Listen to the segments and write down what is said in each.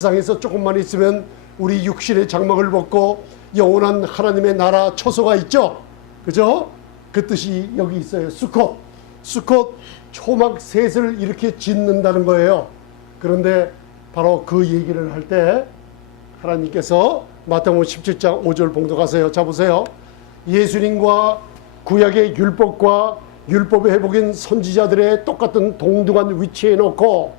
세상에서 조금만 있으면 우리 육신의 장막을 벗고 영원한 하나님의 나라 처소가 있죠. 그죠? 그 뜻이 여기 있어요. 수컷 초막 셋을 이렇게 짓는다는 거예요. 그런데 바로 그 얘기를 할 때 하나님께서 마태복음 17장 5절 봉독하세요. 자 보세요. 예수님과 구약의 율법과 율법의 회복인 선지자들의 똑같은 동등한 위치에 놓고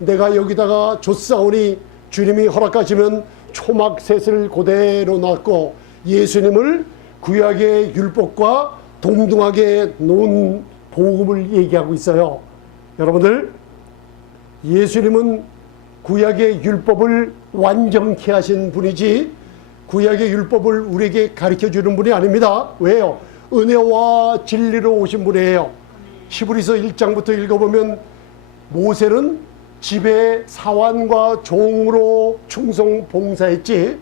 내가 여기다가 줬사오니 주님이 허락하시면 초막 셋을 그대로 놨고 예수님을 구약의 율법과 동등하게 놓은 복음을 얘기하고 있어요. 여러분들, 예수님은 구약의 율법을 완전케 하신 분이지 구약의 율법을 우리에게 가르쳐주는 분이 아닙니다. 왜요? 은혜와 진리로 오신 분이에요. 히브리서 1장부터 읽어보면 모세는 집의 사환과 종으로 충성 봉사했지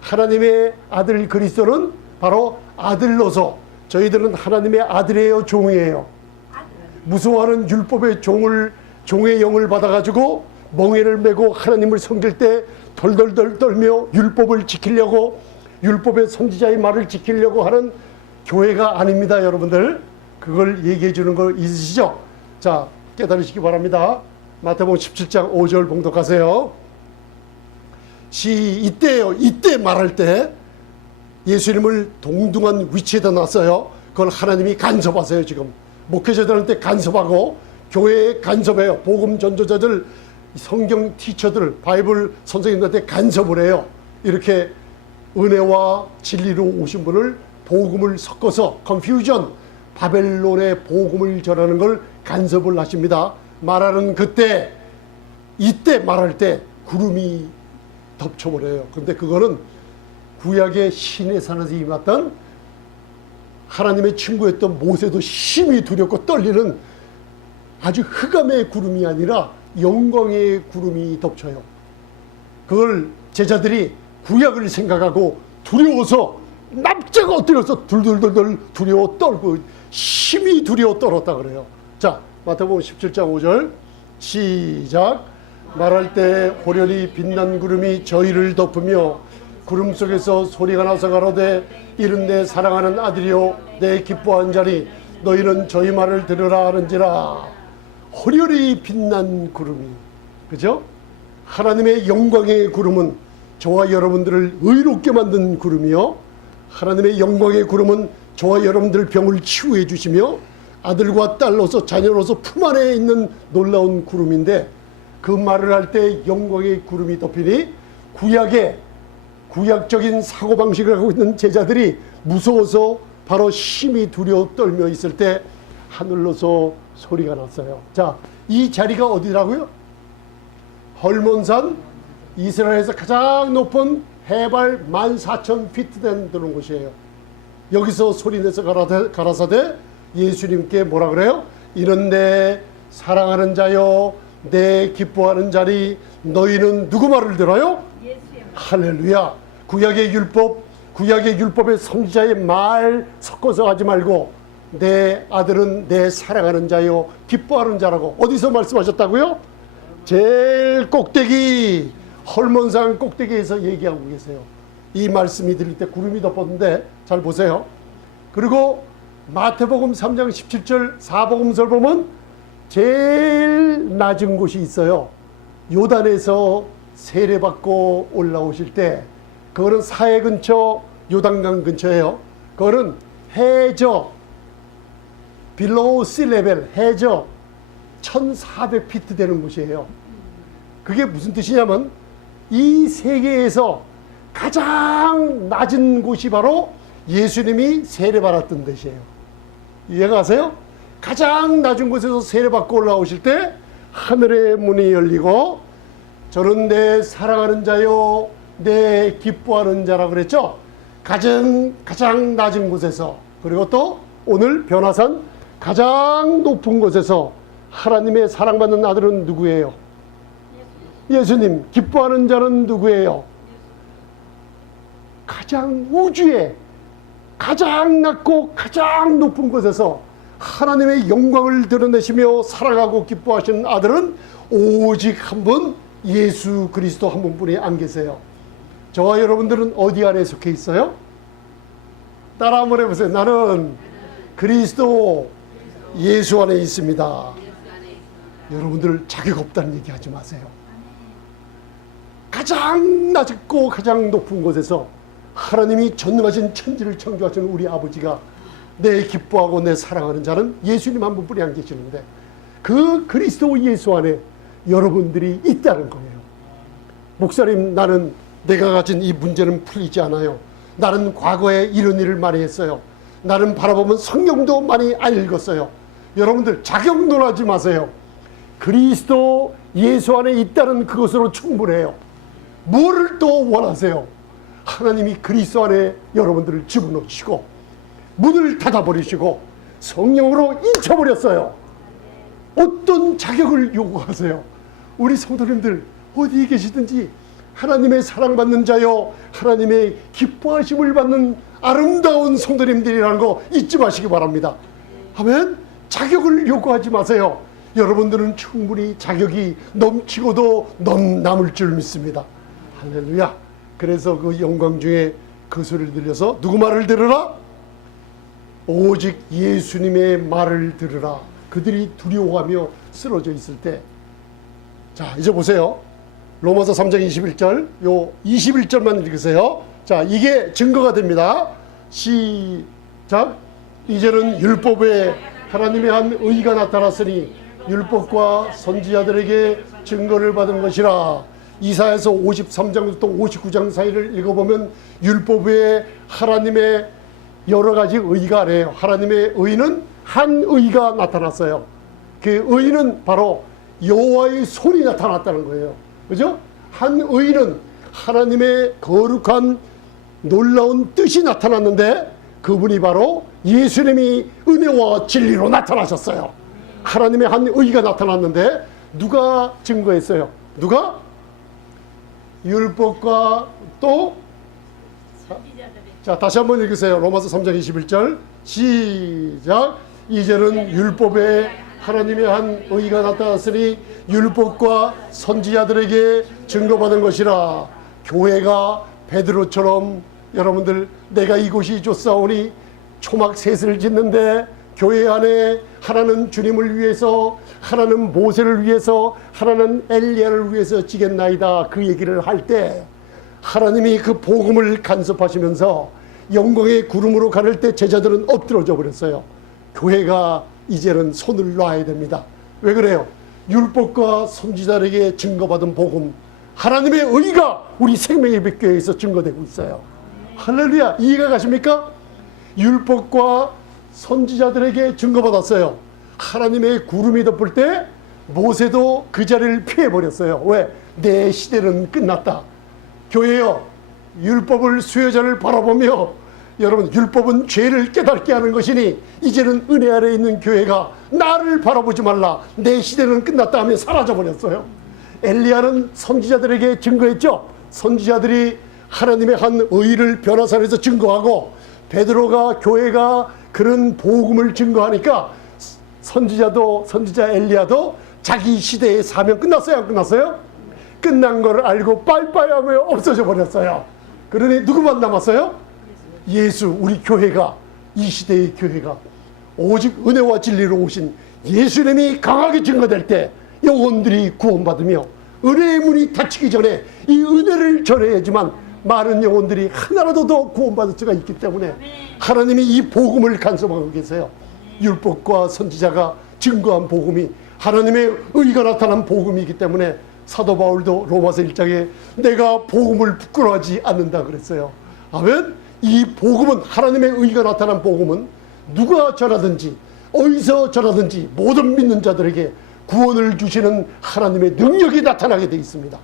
하나님의 아들 그리스도는 바로 아들로서 저희들은 하나님의 아들이에요, 종이에요? 무서워하는 율법의 종의 영을 받아가지고 멍에를 메고 하나님을 섬길 때 덜덜덜 떨며 율법을 지키려고 율법의 선지자의 말을 지키려고 하는 교회가 아닙니다. 여러분들, 그걸 얘기해 주는 거 있으시죠? 자, 깨달으시기 바랍니다. 마태복음 17장 5절 봉독하세요. 이때요. 이때 말할 때 예수님을 동등한 위치에다 놨어요. 그걸 하나님이 간섭하세요. 지금 목회자들한테 간섭하고 교회에 간섭해요. 복음 전도자들, 성경 티처들, 바이블 선생님들한테 간섭을 해요. 이렇게 은혜와 진리로 오신 분을 복음을 섞어서 컨퓨전, 바벨론의 복음을 전하는 걸 간섭을 하십니다. 말하는 그때, 이때 말할 때 구름이 덮쳐버려요. 근데 그거는 구약의 신의 산에서 임했던 하나님의 친구였던 모세도 심히 두렵고 떨리는 아주 흑암의 구름이 아니라 영광의 구름이 덮쳐요. 그걸 제자들이 구약을 생각하고 두려워서 납작 엎드려서 둘둘둘둘 두려워 떨고 심히 두려워 떨었다 그래요. 자, 마태복음 17장 5절 시작. 말할 때 호련히 빛난 구름이 저희를 덮으며 구름 속에서 소리가 나서 가로되 이는 내 사랑하는 아들이요 내 기뻐한 자니 너희는 저희 말을 들으라 하는지라. 호련히 빛난 구름이, 그죠? 하나님의 영광의 구름은 저와 여러분들을 의롭게 만든 구름이요, 하나님의 영광의 구름은 저와 여러분들 병을 치유해 주시며 아들과 딸로서 자녀로서 품 안에 있는 놀라운 구름인데, 그 말을 할 때 영광의 구름이 덮이니 구약적인 사고방식을 하고 있는 제자들이 무서워서 바로 심히 두려워 떨며 있을 때 하늘로서 소리가 났어요. 자, 이 자리가 어디라고요? 헐몬산, 이스라엘에서 가장 높은 해발 14,000피트 되는 곳이에요. 여기서 소리내서 가라사대 예수님께 뭐라 그래요? 이는 내 사랑하는 자요 내 기뻐하는 자니 너희는 누구 말을 들어요? 할렐루야. 구약의 율법의 선지자의 말 섞어서 하지 말고 내 아들은 내 사랑하는 자요 기뻐하는 자라고 어디서 말씀하셨다고요? 제일 꼭대기 헐몬산 꼭대기에서 얘기하고 계세요. 이 말씀이 들릴 때 구름이 덮었는데 잘 보세요. 그리고 마태복음 3장 17절 사복음서를 보면 제일 낮은 곳이 있어요. 요단에서 세례받고 올라오실 때, 그거는 사해 근처 요단강 근처예요. 그거는 해저 below sea level, 해저 1400피트 되는 곳이에요. 그게 무슨 뜻이냐면 이 세계에서 가장 낮은 곳이 바로 예수님이 세례받았던 곳이에요. 이해가 가세요? 가장 낮은 곳에서 세례받고 올라오실 때 하늘의 문이 열리고 저는 내 사랑하는 자요 내 기뻐하는 자라고 그랬죠. 가장 낮은 곳에서, 그리고 또 오늘 변화산 가장 높은 곳에서 하나님의 사랑받는 아들은 누구예요? 예수님. 기뻐하는 자는 누구예요? 가장 우주에 가장 낮고 가장 높은 곳에서 하나님의 영광을 드러내시며 사랑하고 기뻐하시는 아들은 오직 한 분, 예수 그리스도 한 분뿐이 안 계세요. 저와 여러분들은 어디 안에 속해 있어요? 따라 한번 해보세요. 나는 그리스도 예수 안에 있습니다. 여러분들 자격 없다는 얘기 하지 마세요. 가장 낮고 가장 높은 곳에서 하나님이 전능하신 천지를 창조하신 우리 아버지가 내 기뻐하고 내 사랑하는 자는 예수님 한 분뿐이 안 계시는데 그 그리스도 예수 안에 여러분들이 있다는 거예요. 목사님, 나는 내가 가진 이 문제는 풀리지 않아요. 나는 과거에 이런 일을 많이 했어요. 나는 바라보면 성경도 많이 안 읽었어요. 여러분들 자격 논하지 마세요. 그리스도 예수 안에 있다는 그것으로 충분해요. 뭐를 또 원하세요? 하나님이 그리스도 안에 여러분들을 집어넣으시고 문을 닫아버리시고 성령으로 인쳐버렸어요. 어떤 자격을 요구하세요? 우리 성도님들 어디에 계시든지 하나님의 사랑받는 자요, 하나님의 기뻐하심을 받는 아름다운 성도님들이라는 거 잊지 마시기 바랍니다. 아멘. 자격을 요구하지 마세요. 여러분들은 충분히 자격이 넘치고도 남을 줄 믿습니다. 할렐루야. 그래서 그 영광 중에 그 소리를 들려서 누구 말을 들으라? 오직 예수님의 말을 들으라. 그들이 두려워하며 쓰러져 있을 때, 자 이제 보세요. 로마서 3장 21절, 요 21절만 읽으세요. 자, 이게 증거가 됩니다. 시작. 이제는 율법에 하나님의 한 의가 나타났으니 율법과 선지자들에게 증거를 받은 것이라. 이사야서 53장부터 59장 사이를 읽어보면 율법에 하나님의 여러 가지 의가 아니에요. 하나님의 의는 한 의가 나타났어요. 그 의는 바로 여호와의 손이 나타났다는 거예요. 그죠? 한 의는 하나님의 거룩한 놀라운 뜻이 나타났는데 그분이 바로 예수님이 은혜와 진리로 나타나셨어요. 하나님의 한 의가 나타났는데 누가 증거했어요? 누가? 율법과 또, 자 다시 한번 읽으세요. 로마서 3장 21절 시작. 이제는 율법에 하나님의 한 의가 나타났으니 율법과 선지자들에게 증거받은 것이라. 교회가 베드로처럼 여러분들 내가 이곳이 좋사오니 초막 셋을 짓는데 교회 안에 하나는 주님을 위해서, 하나는 모세를 위해서, 하나는 엘리야를 위해서 지겠나이다 그 얘기를 할 때 하나님이 그 복음을 간섭하시면서 영광의 구름으로 가를 때 제자들은 엎드러져 버렸어요. 교회가 이제는 손을 놔야 됩니다. 왜 그래요? 율법과 선지자에게 증거받은 복음, 하나님의 의가 우리 생명의 빛교회에서 증거되고 있어요. 할렐루야. 이해가 가십니까? 율법과 선지자들에게 증거받았어요. 하나님의 구름이 덮을 때 모세도 그 자리를 피해버렸어요. 왜? 내 시대는 끝났다. 교회여, 율법을 수혜자를 바라보며, 여러분 율법은 죄를 깨닫게 하는 것이니 이제는 은혜 아래에 있는 교회가 나를 바라보지 말라, 내 시대는 끝났다 하며 사라져버렸어요. 엘리야는 선지자들에게 증거했죠. 선지자들이 하나님의 한 의를 변화산에서 증거하고 베드로가 교회가 그런 복음을 증거하니까 선지자 엘리야도 자기 시대의 사명 끝났어요? 안 끝났어요? 끝난 걸 알고 빠이빠이 하며 없어져 버렸어요. 그러니 누구만 남았어요? 예수. 우리 교회가, 이 시대의 교회가 오직 은혜와 진리로 오신 예수님이 강하게 증거될 때 영혼들이 구원받으며 은혜의 문이 닫히기 전에 이 은혜를 전해야지만 많은 영혼들이 하나라도 더 구원받을 수가 있기 때문에 하나님이 이 복음을 간섭하고 계세요. 율법과 선지자가 증거한 복음이 하나님의 의가 나타난 복음이기 때문에 사도 바울도 로마서 1장에 내가 복음을 부끄러워하지 않는다 그랬어요. 아멘. 이 복음은, 하나님의 의가 나타난 복음은 누가 전하든지 어디서 전하든지 모든 믿는 자들에게 구원을 주시는 하나님의 능력이 나타나게 되어 있습니다.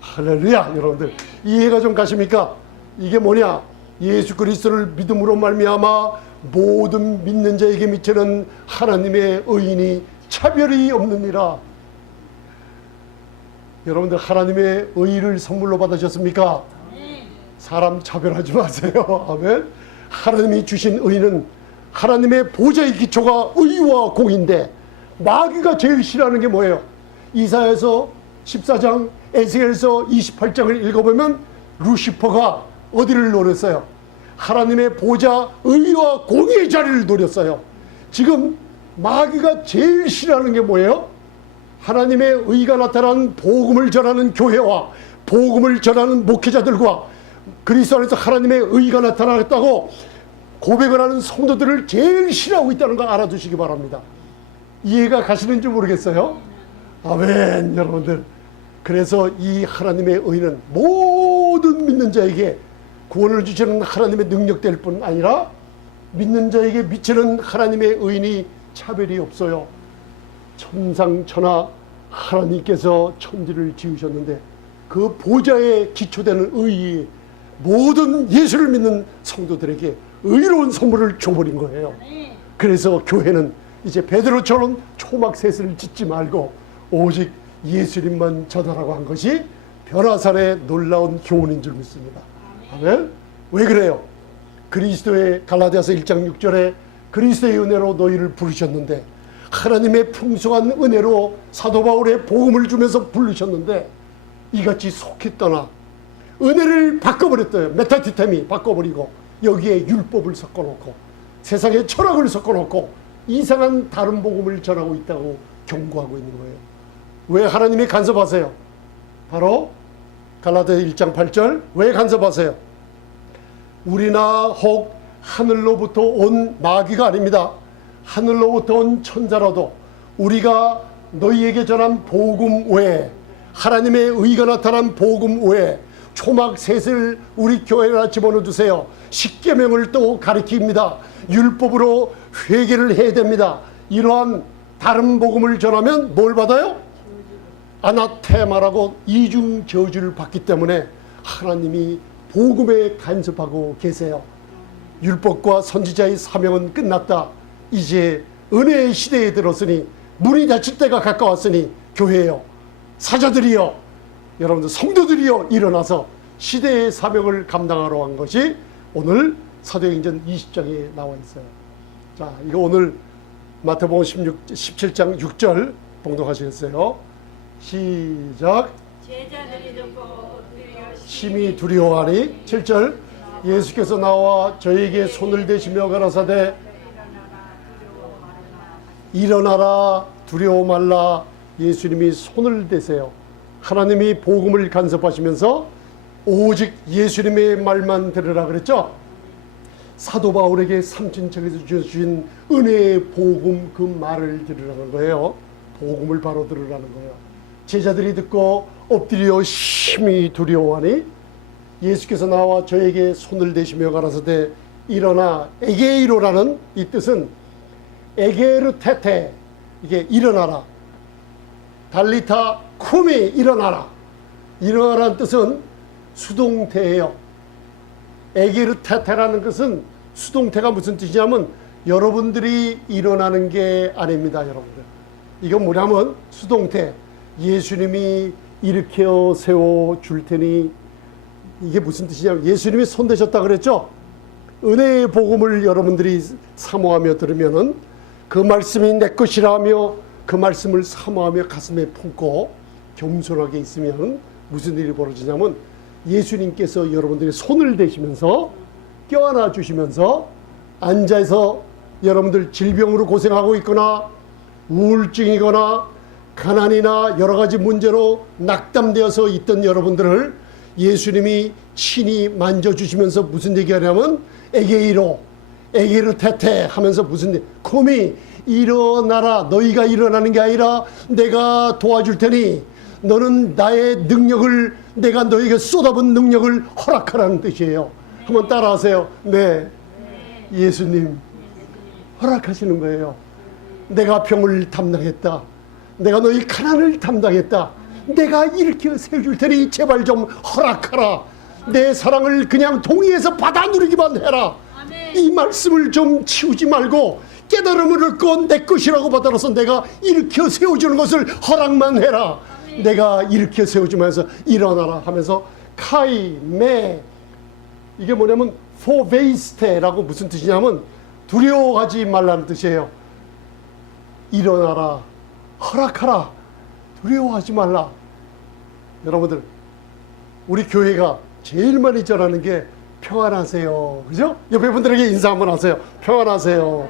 할렐루야. 여러분들 이해가 좀 가십니까? 이게 뭐냐? 예수 그리스도를 믿음으로 말미암아 모든 믿는 자에게 미치는 하나님의 의인이 차별이 없느니라. 여러분들 하나님의 의를 선물로 받으셨습니까? 사람 차별하지 마세요. 아멘. 하나님이 주신 의는 하나님의 보좌의 기초가 의와 공인데 마귀가 제일 싫어하는 게 뭐예요? 이사야서 14장 에스겔서 28장을 읽어보면 루시퍼가 어디를 노렸어요? 하나님의 보좌 의와 공의의 자리를 노렸어요. 지금 마귀가 제일 싫어하는 게 뭐예요? 하나님의 의가 나타난 복음을 전하는 교회와 복음을 전하는 목회자들과 그리스도 안에서 하나님의 의가 나타나겠다고 고백을 하는 성도들을 제일 싫어하고 있다는 거 알아두시기 바랍니다. 이해가 가시는지 모르겠어요? 아멘. 여러분들, 그래서 이 하나님의 의는 모든 믿는 자에게 구원을 주시는 하나님의 능력될 뿐 아니라 믿는 자에게 미치는 하나님의 의인이 차별이 없어요. 천상천하 하나님께서 천지를 지으셨는데 그 보좌에 기초되는 의의 모든 예수를 믿는 성도들에게 의로운 선물을 줘버린 거예요. 그래서 교회는 이제 베드로처럼 초막셋을 짓지 말고 오직 예수님만 전하라고 한 것이 변화산의 놀라운 교훈인 줄 믿습니다. 아멘. 왜 그래요? 그리스도의 갈라디아서 1장 6절에 그리스도의 은혜로 너희를 부르셨는데, 하나님의 풍성한 은혜로 사도 바울의 복음을 주면서 부르셨는데 이같이 속히 떠나 은혜를 바꿔버렸대요. 메타티템이 바꿔버리고 여기에 율법을 섞어놓고 세상의 철학을 섞어놓고 이상한 다른 복음을 전하고 있다고 경고하고 있는 거예요. 왜 하나님이 간섭하세요? 바로 갈라디아 1장 8절 왜 간섭하세요? 우리나 혹 하늘로부터 온 마귀가 아닙니다. 하늘로부터 온 천사라도 우리가 너희에게 전한 복음 외에, 하나님의 의가 나타난 복음 외에 초막셋을 우리 교회에 집어넣어 주세요. 십계명을 또 가르칩니다. 율법으로 회개를 해야 됩니다. 이러한 다른 복음을 전하면 뭘 받아요? 아나테마라고 이중 저주를 받기 때문에 하나님이 복음에 간섭하고 계세요. 율법과 선지자의 사명은 끝났다. 이제 은혜의 시대에 들었으니 문이 닫힐 때가 가까웠으니 교회여, 사자들이여, 여러분들 성도들이여 일어나서 시대의 사명을 감당하러 한 것이 오늘 사도행전 20장에 나와 있어요. 자, 이거 오늘 마태복음 17장 6절 봉독하시겠어요? 시작. 제자들이 듣고 엎드려 심히 두려워하니 7절 예수께서 나와 저에게 손을 대시며 가라사대 일어나라 두려워 말라. 예수님이 손을 대세요. 하나님이 복음을 간섭하시면서 오직 예수님의 말만 들으라 그랬죠. 사도 바울에게 삼친척에서 주신 은혜의 복음, 그 말을 들으라는 거예요. 복음을 바로 들으라는 거예요. 제자들이 듣고 엎드려 심히 두려워하니 예수께서 나와 저에게 손을 대시며 가라사대 일어나. 에게이로라는 이 뜻은 에게르테테, 이게 일어나라. 달리타 쿠미, 일어나라. 일어나라는 뜻은 수동태예요. 에게르테테라는 것은 수동태가 무슨 뜻이냐면 여러분들이 일어나는 게 아닙니다. 여러분들, 이건 뭐냐면 수동태, 예수님이 일으켜 세워 줄 테니, 이게 무슨 뜻이냐면 예수님이 손대셨다 그랬죠. 은혜의 복음을 여러분들이 사모하며 들으면은 그 말씀이 내 것이라 하며 그 말씀을 사모하며 가슴에 품고 겸손하게 있으면 무슨 일이 벌어지냐면 예수님께서 여러분들의 손을 대시면서 껴안아 주시면서 앉아서 여러분들 질병으로 고생하고 있거나 우울증이거나 가난이나 여러 가지 문제로 낙담되어서 있던 여러분들을 예수님이 친히 만져주시면서 무슨 얘기하냐면 에게이로, 에게르테테 하면서 무슨 콤이 일어나라. 너희가 일어나는 게 아니라 내가 도와줄 테니 너는 나의 능력을, 내가 너에게 쏟아본 능력을 허락하라는 뜻이에요. 한번 따라하세요. 네, 예수님 허락하시는 거예요. 내가 병을 담당했다. 내가 너희 가난을 담당했다. 내가 일으켜 세워줄 테니 제발 좀 허락하라. 내 사랑을 그냥 동의해서 받아 누리기만 해라. 이 말씀을 좀 치우지 말고 깨달음을 얻고 내 것이라고 받아서 내가 일으켜 세워주는 것을 허락만 해라. 내가 일으켜 세워주면서 일어나라 하면서 카이메, 이게 뭐냐면 포베이스테라고 무슨 뜻이냐면 두려워하지 말라는 뜻이에요. 일어나라, 허락하라, 두려워하지 말라. 여러분들, 우리 교회가 제일 많이 전하는 게 평안하세요. 그죠? 옆에 분들에게 인사 한번 하세요. 평안하세요.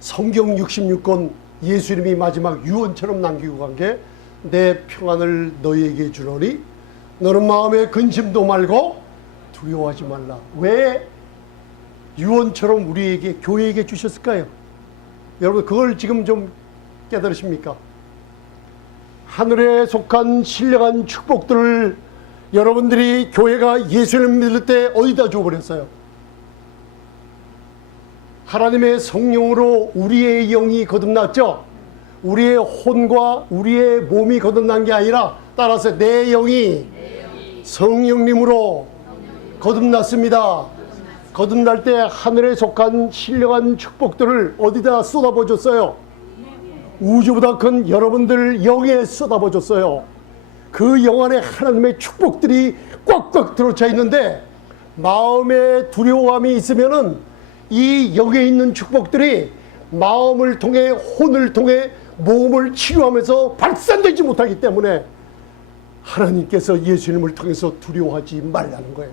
성경 66권 예수님이 마지막 유언처럼 남기고 간 게 내 평안을 너희에게 주노니 너는 마음에 근심도 말고 두려워하지 말라. 왜 유언처럼 우리에게 교회에게 주셨을까요? 여러분 그걸 지금 좀 깨달으십니까? 하늘에 속한 신령한 축복들을 여러분들이 교회가 예수를 믿을 때 어디다 줘버렸어요? 하나님의 성령으로 우리의 영이 거듭났죠? 우리의 혼과 우리의 몸이 거듭난 게 아니라 따라서 내 영이 성령님으로 거듭났습니다. 거듭날 때 하늘에 속한 신령한 축복들을 어디다 쏟아부어줬어요? 우주보다 큰 여러분들 영에 쏟아부어줬어요. 그 영 안에 하나님의 축복들이 꽉꽉 들어차 있는데 마음에 두려움이 있으면은 이 영에 있는 축복들이 마음을 통해 혼을 통해 몸을 치유하면서 발산되지 못하기 때문에 하나님께서 예수님을 통해서 두려워하지 말라는 거예요.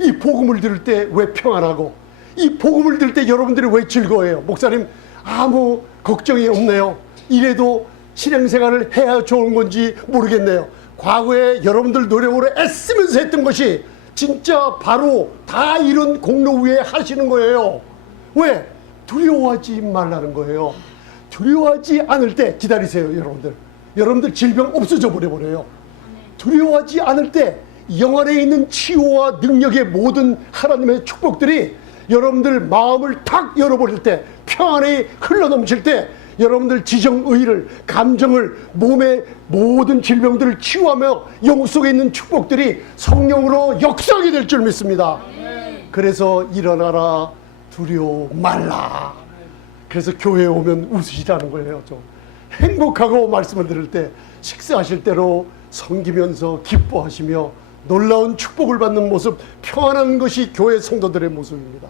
이 복음을 들을 때 왜 평안하고 이 복음을 들을 때 여러분들이 왜 즐거워해요? 목사님 아무 걱정이 없네요. 이래도 신앙생활을 해야 좋은 건지 모르겠네요. 과거에 여러분들 노력으로 애쓰면서 했던 것이 진짜 바로 다 이런 공로 위에 하시는 거예요. 왜? 두려워하지 말라는 거예요. 두려워하지 않을 때 기다리세요. 여러분들 질병 없어져 버려요. 두려워하지 않을 때 영 안에 있는 치유와 능력의 모든 하나님의 축복들이 여러분들 마음을 탁 열어버릴 때 평안이 흘러넘칠 때 여러분들 지정의를 감정을 몸의 모든 질병들을 치유하며 영 속에 있는 축복들이 성령으로 역사하게 될 줄 믿습니다. 그래서 일어나라 두려워 말라. 그래서 교회에 오면 웃으시라는 거예요. 좀 행복하고 말씀을 들을 때 식사하실 때로 섬기면서 기뻐하시며 놀라운 축복을 받는 모습, 평안한 것이 교회 성도들의 모습입니다.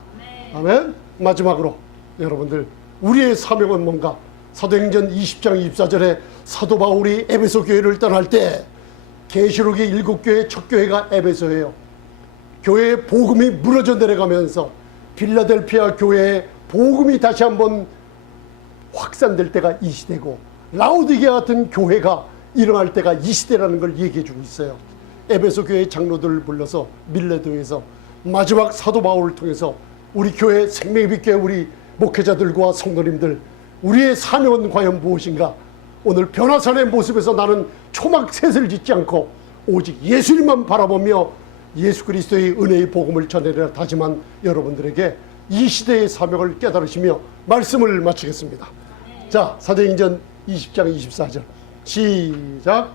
아멘. 마지막으로 여러분들 우리의 사명은 뭔가? 사도행전 20장 24절에 사도 바울이 에베소 교회를 떠날 때 계시록의 7교회 첫 교회가 에베소예요. 교회의 복음이 무너져 내려가면서 빌라델피아 교회의 복음이 다시 한번 확산될 때가 이 시대고 라오디게아 같은 교회가 일어날 때가 이 시대라는 걸 얘기해 주고 있어요. 에베소 교회 장로들을 불러서 밀레도에서 마지막 사도 바울을 통해서 우리 교회 생명빛교회 우리 목회자들과 성도님들 우리의 사명은 과연 무엇인가? 오늘 변화산의 모습에서 나는 초막셋을 짓지 않고 오직 예수님만 바라보며 예수 그리스도의 은혜의 복음을 전해라 다짐한 여러분들에게 이 시대의 사명을 깨달으시며 말씀을 마치겠습니다. 자, 사도행전 20장 24절 시작.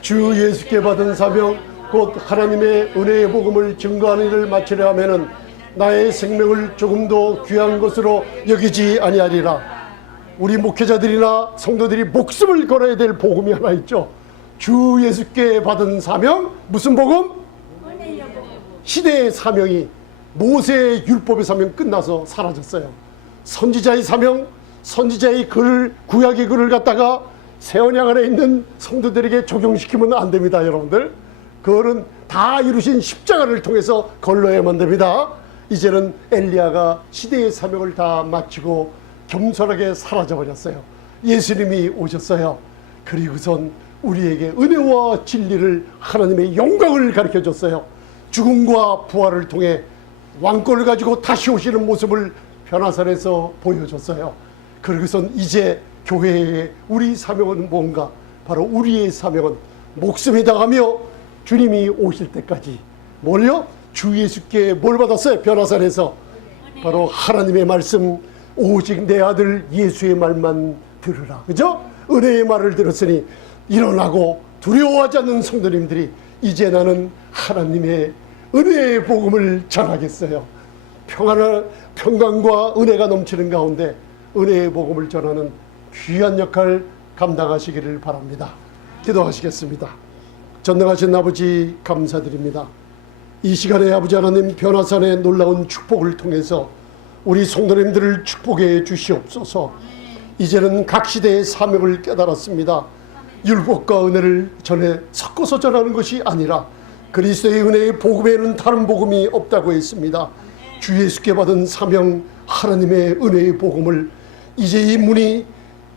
주 예수께 받은 사명 곧 하나님의 은혜의 복음을 증거하는 일을 마치려 하면은 나의 생명을 조금도 귀한 것으로 여기지 아니하리라. 우리 목회자들이나 성도들이 목숨을 걸어야 될 복음이 하나 있죠. 주 예수께 받은 사명, 무슨 복음? 시대의 사명이 모세의 율법의 사명 끝나서 사라졌어요. 선지자의 사명, 선지자의 글을, 구약의 글을 갖다가 새 언약 안에 있는 성도들에게 적용시키면 안 됩니다. 여러분들 그거는 다 이루신 십자가를 통해서 걸러야만 됩니다. 이제는 엘리야가 시대의 사명을 다 마치고 겸손하게 사라져버렸어요. 예수님이 오셨어요. 그리고선 우리에게 은혜와 진리를 하나님의 영광을 가르쳐줬어요. 죽음과 부활을 통해 왕권을 가지고 다시 오시는 모습을 변화산에서 보여줬어요. 그리고선 이제 교회의 우리 사명은 뭔가? 바로 우리의 사명은 목숨이 다하며 주님이 오실 때까지 뭘요? 주 예수께 뭘 받았어요? 변화산에서 바로 하나님의 말씀, 오직 내 아들 예수의 말만 들으라. 그죠? 은혜의 말을 들었으니 일어나고 두려워하지 않는 성도님들이 이제 나는 하나님의 은혜의 복음을 전하겠어요. 평강과 은혜가 넘치는 가운데 은혜의 복음을 전하는 귀한 역할 감당하시기를 바랍니다. 기도하시겠습니다. 전능하신 아버지 감사드립니다. 이 시간에 아버지 하나님 변화산의 놀라운 축복을 통해서 우리 성도님들을 축복해 주시옵소서. 이제는 각 시대의 사명을 깨달았습니다. 율법과 은혜를 섞어서 전하는 것이 아니라 그리스도의 은혜의 복음에는 다른 복음이 없다고 했습니다. 주 예수께 받은 사명, 하나님의 은혜의 복음을 이제 이 문이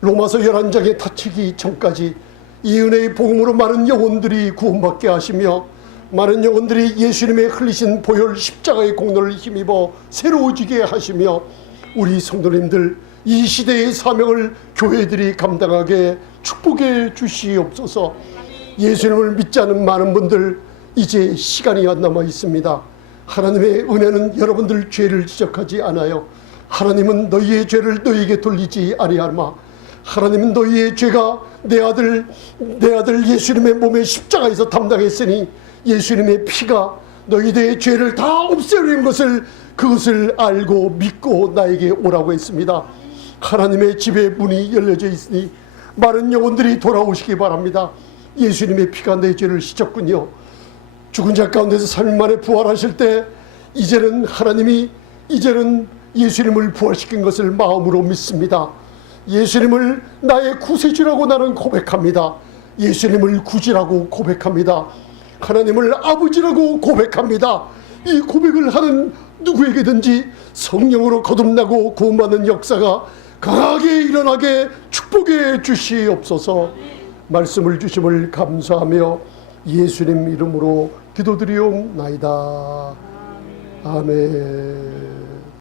로마서 11장에 닫히기 전까지 이 은혜의 복음으로 많은 영혼들이 구원받게 하시며 많은 영혼들이 예수님의 흘리신 보혈 십자가의 공로를 힘입어 새로워지게 하시며 우리 성도님들 이 시대의 사명을 교회들이 감당하게 축복해 주시옵소서. 예수님을 믿지 않은 많은 분들 이제 시간이 안 남아 있습니다. 하나님의 은혜는 여러분들 죄를 지적하지 않아요. 하나님은 너희의 죄를 너희에게 돌리지 아니하마. 하나님은 너희의 죄가 내 아들 예수님의 몸에 십자가에서 담당했으니 예수님의 피가 너희들의 죄를 다 없애는 그것을 알고 믿고 나에게 오라고 했습니다. 하나님의 집의 문이 열려져 있으니 많은 영혼들이 돌아오시기 바랍니다. 예수님의 피가 내 죄를 씻었군요. 죽은 자 가운데서 3일 만에 부활하실 때 이제는 예수님을 부활시킨 것을 마음으로 믿습니다. 예수님을 나의 구세주라고 나는 고백합니다. 예수님을 구주라고 고백합니다. 하나님을 아버지라고 고백합니다. 이 고백을 하는 누구에게든지 성령으로 거듭나고 구원받는 역사가 강하게 일어나게 축복해 주시옵소서. 말씀을 주심을 감사하며 예수님 이름으로 기도드리옵나이다. 아멘.